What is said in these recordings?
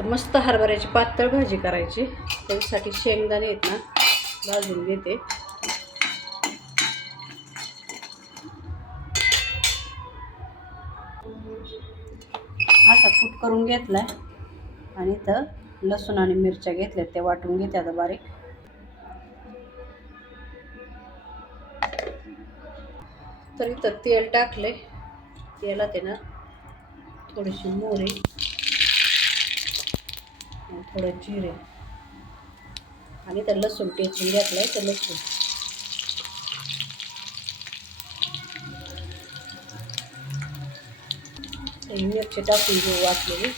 तर मस्त हरभऱ्याची पातळ भाजी करायची. त्यासाठी शेंगदाणे आहेत ना भाजून घेते. असा कूट करून घेतलाय आणि इथं लसूण आणि मिरच्या घेतल्यात ते वाटून घेते आता बारीक. तर इथं तेल टाकले. तेलात आहे ना थोडीशी मोहरी, थोडं जिरे आणि तर लसूण टेचून घेतलाय. तर लसूण मिरची टाकून घेऊ वाटलेली.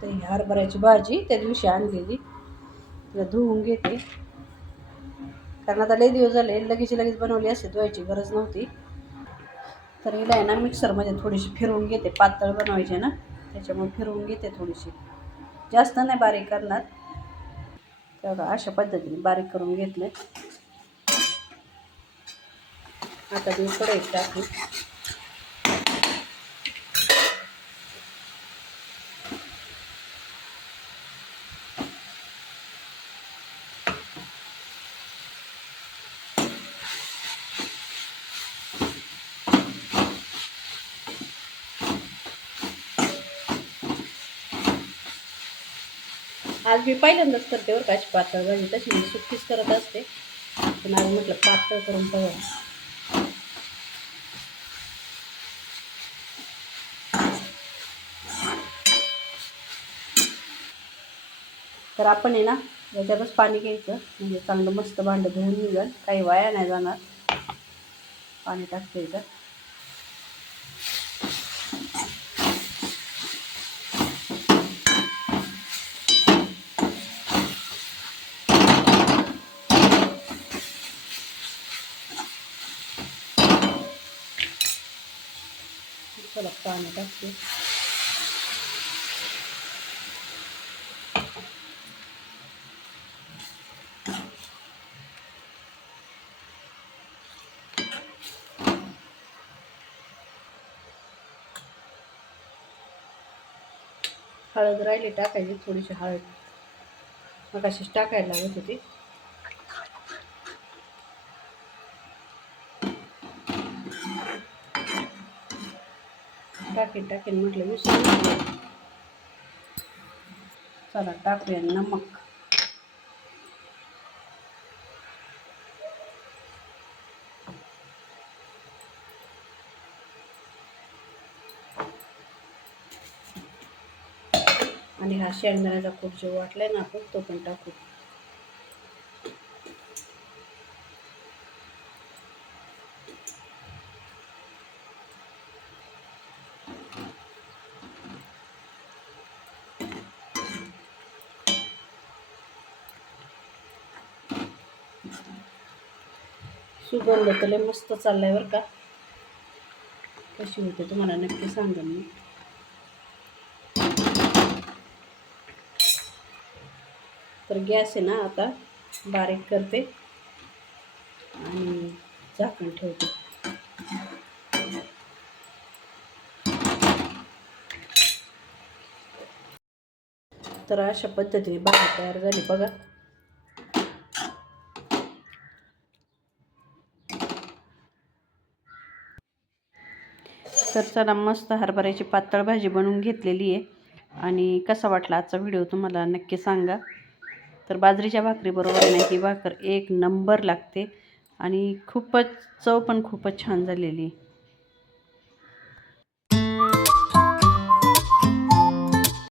तर ही हरभऱ्याची भाजी त्या दिवशी आणलेली, तिला धुवून घेते. कारण आता लई दिवस झाले, लगेच बनवली असते, धुवायची गरज नव्हती. तर हिला आहे ना मिक्सरमध्ये थोडीशी फिरवून घेते. पातळ बनवायची ना त्याच्यामुळे फिरवून घेते थोडीशी, जास्त नाही बारीक करणार. तेवढं अशा पद्धतीने बारीक करून घेतले. आता मी कढईत टाकू. आज मी पहिल्यांदाच करते बरं का अशी पातळ भाजी. तशी मी सुकीच करत असते, पण आज म्हटलं पातळ करून बघा. तर आपण आहे ना याच्यातच पाणी घ्यायचं, म्हणजे चांगलं मस्त भांडं धुवून निघेल, काही वाया नाही जाणार. पाणी टाकते इथं. चला पाणी टाकते. हळद राहिली टाकायची, थोडीशी हळद मगाशीच टाकायला लागत होती. टाकेन म्हटलं विसरून. चला टाकूया नमक. आणि हा शेंगदाण्याचा कूट जो वाटलाय ना आपण तो पण टाकू. सुगंध तर लय मस्त चाललाय बरं का. कशी होते तुम्हाला नक्की सांगेन मी. तर गॅस आहे ना आता बारीक करते आणि झाकण ठेवते. तर अशा पद्धतीने भाजी तयार झाली बघा. तर चला मस्त हरभऱ्याची पातळ भाजी बनवून घेतलेली आहे. आणि कसा वाटला आजचा व्हिडिओ तुम्हाला नक्की सांगा. तर बाजरीच्या भाकरीबरोबर नाही ही भाकर एक नंबर लागते आणि खूपच चव पण खूपच छान झालेली.